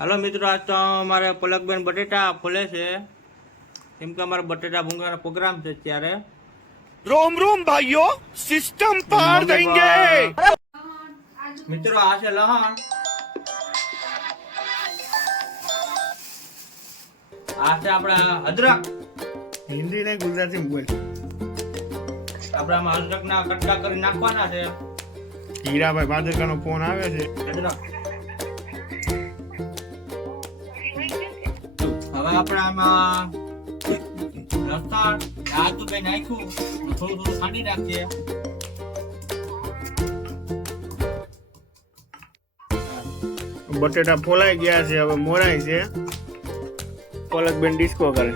હાલો મિત્રો, આજ તો અમારે પલકબેન બટેટા ફોલે છે, કેમ કે અમારે બટેટા ભૂંગવાનો પ્રોગ્રામ છે અત્યારે. रोम रोम भाइयों, सिस्टम पार देंगे। મિત્રો આ છે લહણ, આ છે આપડા અદરક. હિન્દી ને ગુજરાતી બોલ. આપણે આમાં અદરક ના કટકા કરી નાખવાના છે. હીરાભાઈ ભાદરકાનો ફોન આવે છે. અદરક હવે આપણે આમાં લસણ આદુ બે નાખ્યું, થોડું થોડું ખાંડી નાખીએ. બટેટા ફોલાઈ ગયા છે, હવે મોરાય છે. પલકબેન ડિસ્કો કરે.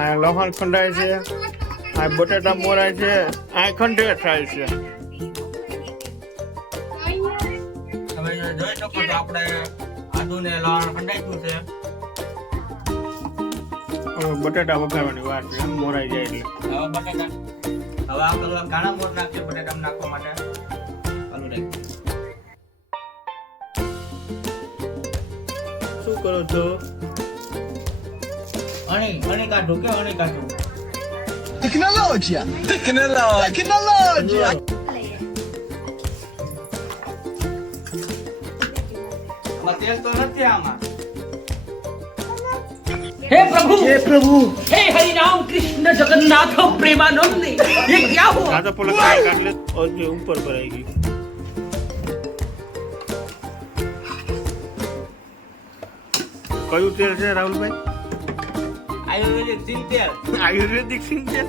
આ લહણ ખંડાય છે, આ બટેટા મોરાય છે, આ ખંડે થાય છે. હવે જોઈ શકો છો આપણે આદુ ને લસણ ખંડાયું છે. હવે બટેટા વઘારવાની વાર છે, મોરાઈ જાય એટલે. હવે બટેટા હવે આપણે કાણા મોર નાખીએ બટેટા નાખવા માટે. ચાલુ રાખીએ. શું કરો છો? અણી કાઢું કે અણી કાઢું. टेक्नोलॉजी આમાં તેલ તો નથી આમાં. हे प्रभु हे हरि राम कृष्ण जगन्नाथ प्रेमानंद ये क्या हुआ આ તો પલક કાઢ લે, ઓકે ઉપર પર આવી ગઈ. કયું તેલ છે રાહુલભાઈ? આયુર્વેદિક સિંગ તેલ. આયુર્વેદિક સિંગ તેલ.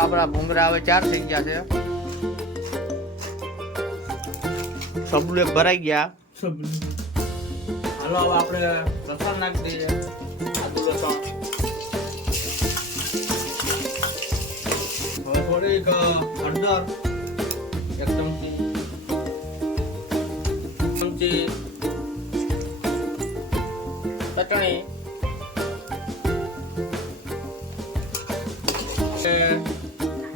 આપણા ભૂંગરા હવે 4 થઈ ગયા છે. સબલું એક ભરાઈ ગયા. હાલો હવે આપણે લસણ નાખી દઈએ. આદુ લસણ. હવે થોડીક હળદર, 1 ચમચી ચટણી,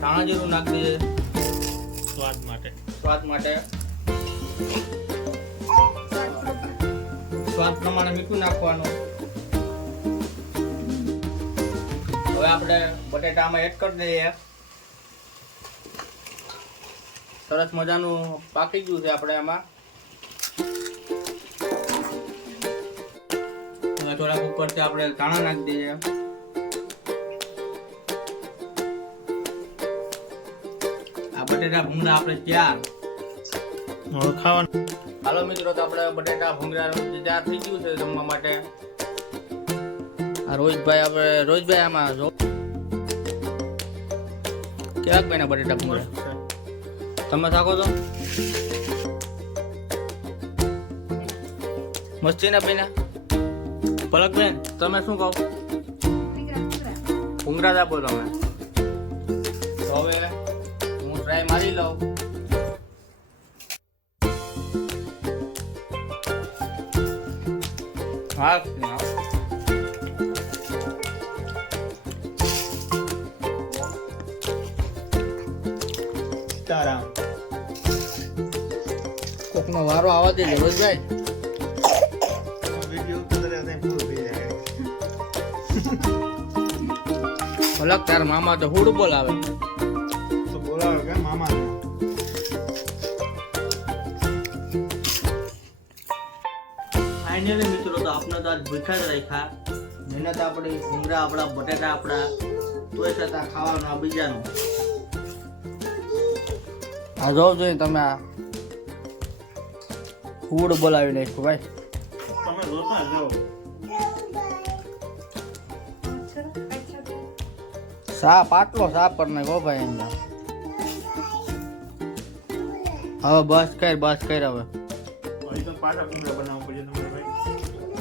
ધાણા જીરું નાખી દઈએ સ્વાદ માટે. સ્વાદ પ્રમાણે મીઠું નાખવાનું. હવે આપણે બટેટામાં એડ કરી દઈએ. સરસ મજાનું પાકી ગયું છે આપણે આમાં. હવે થોડાક ઉપરથી આપણે ધાણા નાખી દઈએ. આ બટેટા ભૂંગળા આપણે તૈયાર. હવે ખાવાનું. હાલો મિત્રો, તો આપણે બટેટા ભૂંગળા તૈયાર થઈ ગયું છે જમવા માટે. આ રોજભાઈ આમાં જો કેવાક બન્યા બટેટા ભૂંગળા. તમે થાકો તો મસ્તી ના પીના. પલકબેન તમે શું કહો? ભૂંગળા જ આપો તમે. તો હવે હું ટ્રાય મારી લઉં. હા તારા કોકનો વારો આવવા દેજો રોજભાઈ. વિડિયો ઉતરે ત્યાં પૂરું થઈ જાય. પલક તાર મામા તો હુડ બોલાવે. તો બોલાવો કે મામા. ફાઇનલી મિત્રો, તો આપણે તો આજ ભૂખ્યા જ રાખ્યા. મહેનત આપણી, ભૂંગળા આપણા, બટેટા આપણા, તોય છતાં ખાવાનું આ બીજાનું. આ જોવ જોઈએ તમે, આ ફૂડ બોલાવી નાખ્યું ભાઈ. તમે રોતા જાઓ. સાપ આટલો સાપ પર નાખ્યો ભાઈ અહીંયા. હવે બસ કર હવે. અહીં તો પાછા કુંડા બનાવવા પડશે તમારે ભાઈ.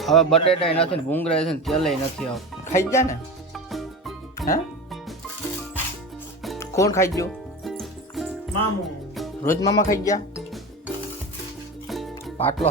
હવે બટેટા નથી ને ભૂંગળા છે ને તેલ નથી આવતું. ખાઈ ગયા ને? હે કોણ ખાઈ ગયું? મામું રોજ મામા ખાઈ ગયા. પાટલો